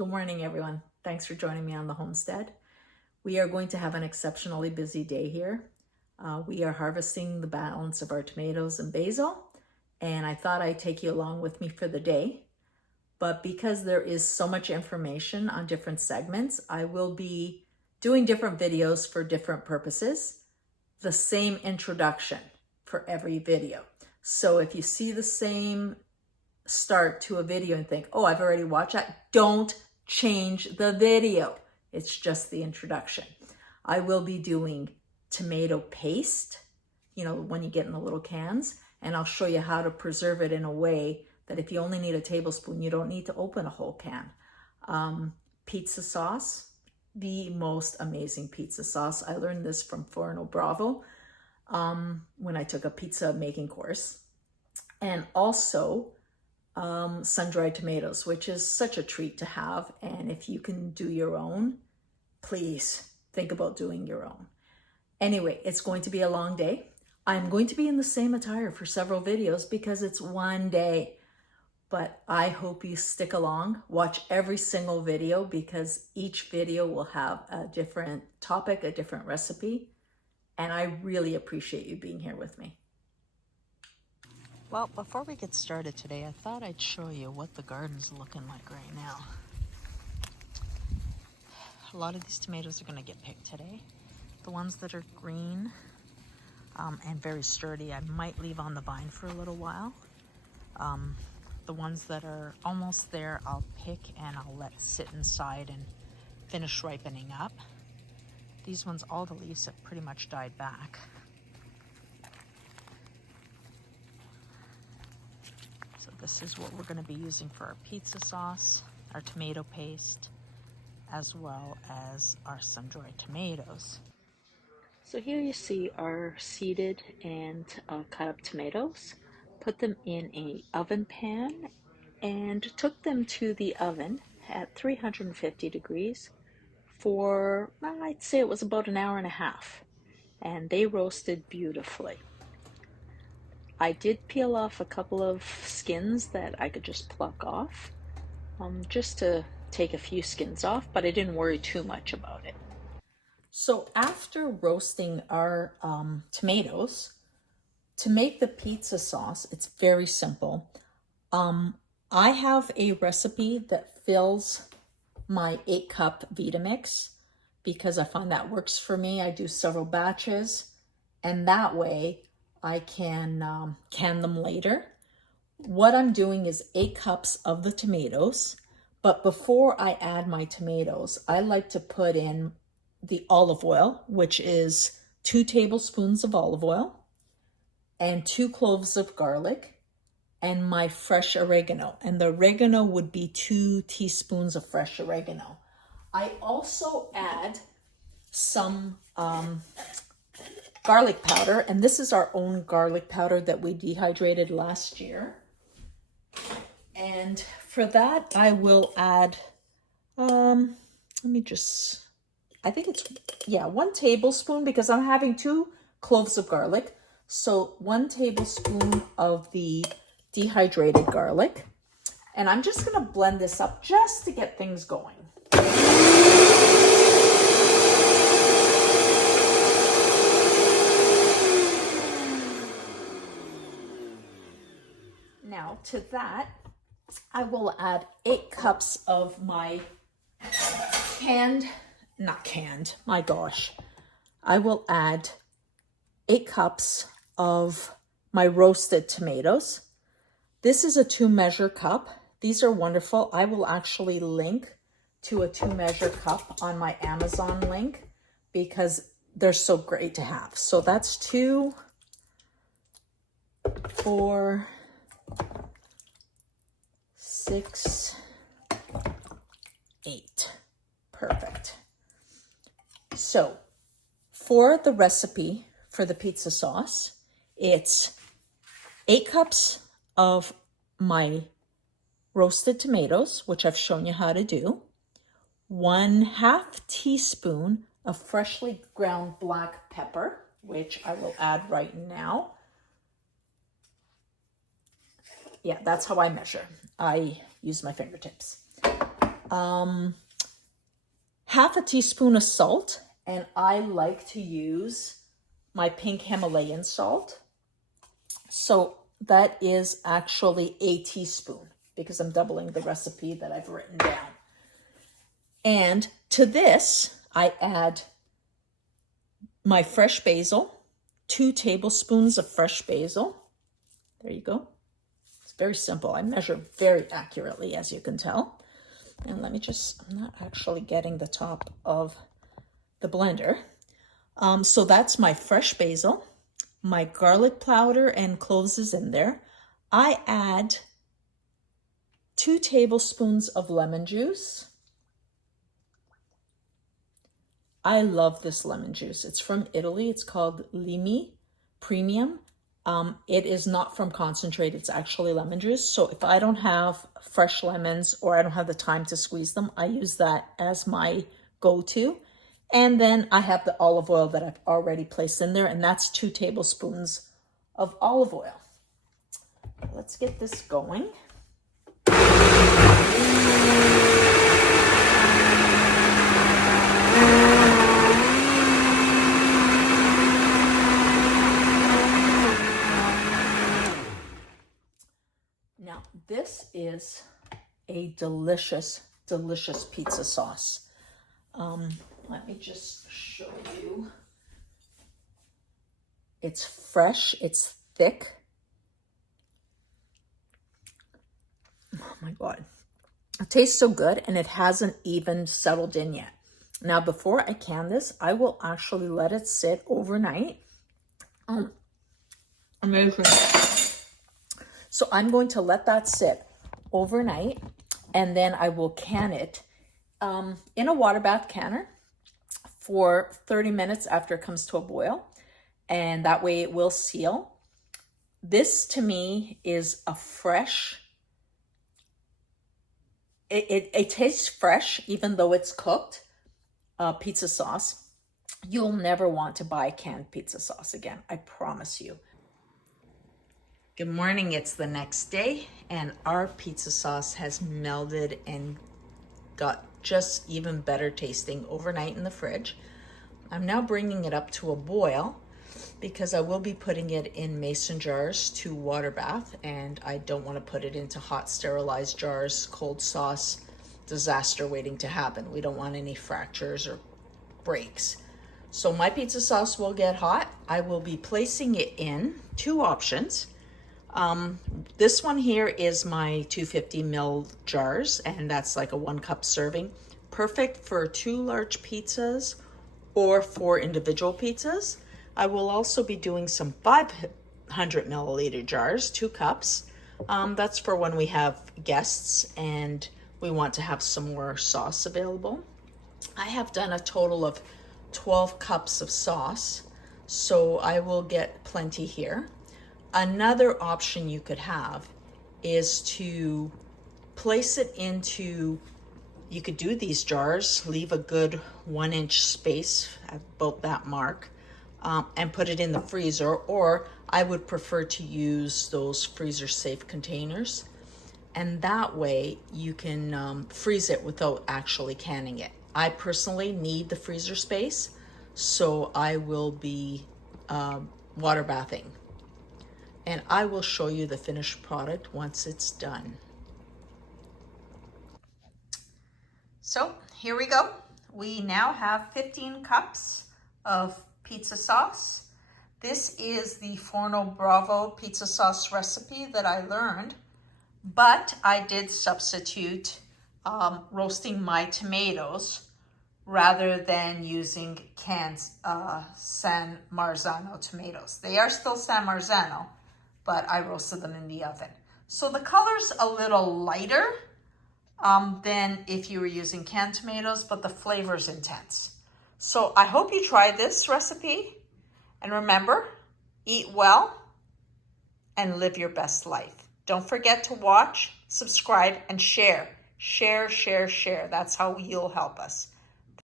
Good morning, everyone. Thanks for joining me on the homestead. We are going to have an exceptionally busy day here. We are harvesting the balance of our tomatoes and basil, and I thought I'd take you along with me for the day. But because there is so much information on different segments, I will be doing different videos for different purposes. The same introduction for every video. So if you see the same start to a video and think, oh, I've already watched that, don't change the video. It's just the introduction. I will be doing tomato paste, when you get in the little cans, and I'll show you how to preserve it in a way that if you only need a tablespoon, you don't need to open a whole can. Pizza sauce, the most amazing pizza sauce. I learned this from Forno Bravo when I took a pizza making course. And also sun-dried tomatoes, which is such a treat to have. And if you can do your own, please think about doing your own. Anyway, it's going to be a long day. I'm going to be in the same attire for several videos because it's one day. But I hope you stick along, watch every single video because each video will have a different topic, a different recipe. And I really appreciate you being here with me. Well, before we get started today, I thought I'd show you what the garden's looking like right now. A lot of these tomatoes are going to get picked today. The ones that are green and very sturdy, I might leave on the vine for a little while. The ones that are almost there, I'll pick and I'll let sit inside and finish ripening up. These ones, all the leaves have pretty much died back. So this is what we're going to be using for our pizza sauce, our tomato paste, as well as our sun-dried tomatoes. So here you see our seeded and cut up tomatoes. Put them in an oven pan and took them to the oven at 350 degrees for, I'd say it was about an hour and a half. And they roasted beautifully. I did peel off a couple of skins that I could just pluck off, just to take a few skins off, but I didn't worry too much about it. So after roasting our tomatoes, to make the pizza sauce, it's very simple. I have a recipe that fills my 8-cup Vitamix because I find that works for me. I do several batches, and that way I can can them later. What I'm doing is 8 cups of the tomatoes, but before I add my tomatoes, I like to put in the olive oil, which is 2 tablespoons of olive oil, and 2 cloves of garlic, and my fresh oregano. And the oregano would be 2 teaspoons of fresh oregano. I also add some garlic powder, and this is our own garlic powder that we dehydrated last year. And for that, I will add, I think it's, 1 tablespoon because I'm having 2 cloves of garlic. So 1 tablespoon of the dehydrated garlic. And I'm just going to blend this up just to get things going. Now to that, I will add 8 cups of my I will add 8 cups of my roasted tomatoes. This is a 2-measure cup. These are wonderful. I will actually link to a 2-measure cup on my Amazon link because they're so great to have. So that's 2, 4, 6, 8. Perfect. So for the recipe for the pizza sauce, it's 8 cups of my roasted tomatoes, which I've shown you how to do, 1/2 teaspoon of freshly ground black pepper, which I will add right now. Yeah, that's how I measure. I use my fingertips. half a teaspoon of salt, and I like to use my pink Himalayan salt. So that is actually a teaspoon because I'm doubling the recipe that I've written down. And to this, I add my fresh basil, 2 tablespoons of fresh basil. There you go. It's very simple. I measure very accurately, as you can tell. And let me just, I'm not actually getting the top of the blender. So that's my fresh basil. My garlic powder and cloves is in there. I add 2 tablespoons of lemon juice. I love this lemon juice. It's from Italy. It's called Limi Premium. It is not from concentrate. It's actually lemon juice. So if I don't have fresh lemons or I don't have the time to squeeze them, I use that as my go-to. And then I have the olive oil that I've already placed in there, and that's 2 tablespoons of olive oil. Let's get this going. Now, this is a delicious, delicious pizza sauce. Let me just show you. It's fresh, it's thick. Oh my God. It tastes so good, and it hasn't even settled in yet. Now, before I can this, I will actually let it sit overnight. Amazing. So I'm going to let that sit overnight, and then I will can it in a water bath canner for 30 minutes after it comes to a boil, and that way it will seal. This to me is a fresh, it tastes fresh even though it's cooked pizza sauce. You'll never want to buy canned pizza sauce again, I promise you. Good morning, it's the next day, and our pizza sauce has melded and got just even better tasting overnight in the fridge. I'm now bringing it up to a boil because I will be putting it in mason jars to water bath, and I don't want to put it into hot sterilized jars, cold sauce, disaster waiting to happen. We don't want any fractures or breaks. So my pizza sauce will get hot. I will be placing it in 2 options. This one here is my 250 ml jars, and that's like a 1 cup serving. Perfect for 2 large pizzas or 4 individual pizzas. I will also be doing some 500 milliliter jars, 2 cups. That's for when we have guests and we want to have some more sauce available. I have done a total of 12 cups of sauce, so I will get plenty here. Another option you could have is to place it into, you could do these jars, leave a good 1-inch space at about that mark, and put it in the freezer, or I would prefer to use those freezer safe containers. And that way you can freeze it without actually canning it. I personally need the freezer space, so I will be water bathing. And I will show you the finished product once it's done. So here we go. We now have 15 cups of pizza sauce. This is the Forno Bravo pizza sauce recipe that I learned, but I did substitute roasting my tomatoes rather than using canned San Marzano tomatoes. They are still San Marzano, but I roasted them in the oven. So the color's a little lighter than if you were using canned tomatoes, but the flavor's intense. So I hope you try this recipe, and remember, eat well and live your best life. Don't forget to watch, subscribe, and share. Share, share, share. That's how you'll help us.